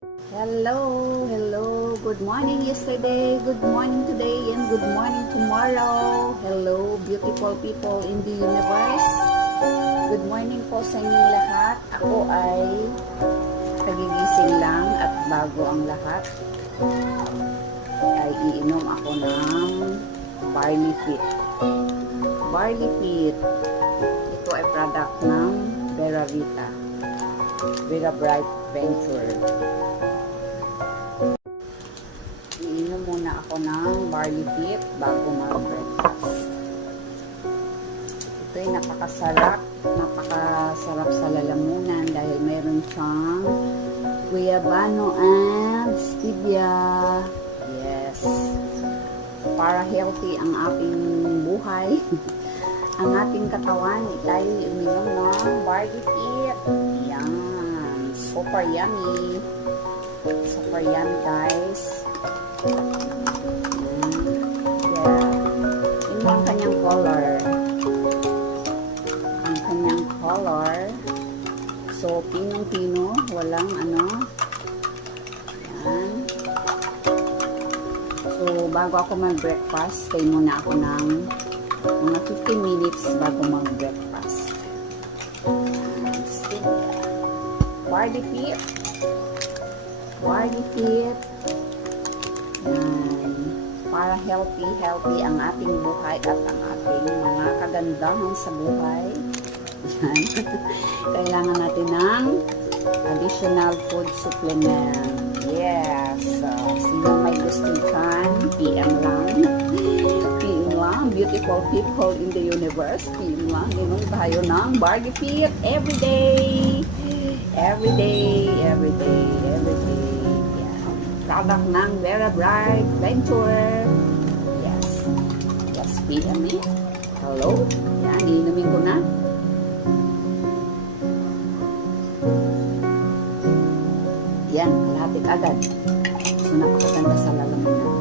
Hello, good morning yesterday, good morning today, and good morning tomorrow. Hello, beautiful people in the universe. Good morning po sa inyong lahat. Ako ay kagigising lang at bago ang lahat, ay iinom ako ng Barley Fit. Barley Fit. Ito ay product ng Vera Vita. Vera Bright Venture. Iinom muna ako ng Barley Fit bago mag-breakfast. Ito ay napakasarap sa lalamunan dahil mayroon siyang guayabano and stevia. Yes. Para healthy ang ating buhay, ang ating katawan, tayo uminom ng Barley Fit. Yan. Super yummy. Super yummy, guys. Yeah. Yun ang kanyang color. Ang kanyang color. So, pinong-pino. Walang ano. Yan. So, bago ako mag-breakfast, stay muna ako ng mga 15 minutes bago mag-breakfast. Barley Fit. Barley Fit. Yan. Para healthy ang ating buhay at ang ating mga kagandahan sa buhay. Yan. Kailangan natin ng additional food supplement. Yes. Sino may gusto dyan, PM lang. PM lang. Beautiful people in the universe. PM lang. Inom tayo ng Barley Fit everyday. Everyday. Product ng Vera Bright Venture. Yes. Just PM me. Hello. Yan, iinumin ko na. Yan, kalahati agad. So, napakaganda sa lalamunan.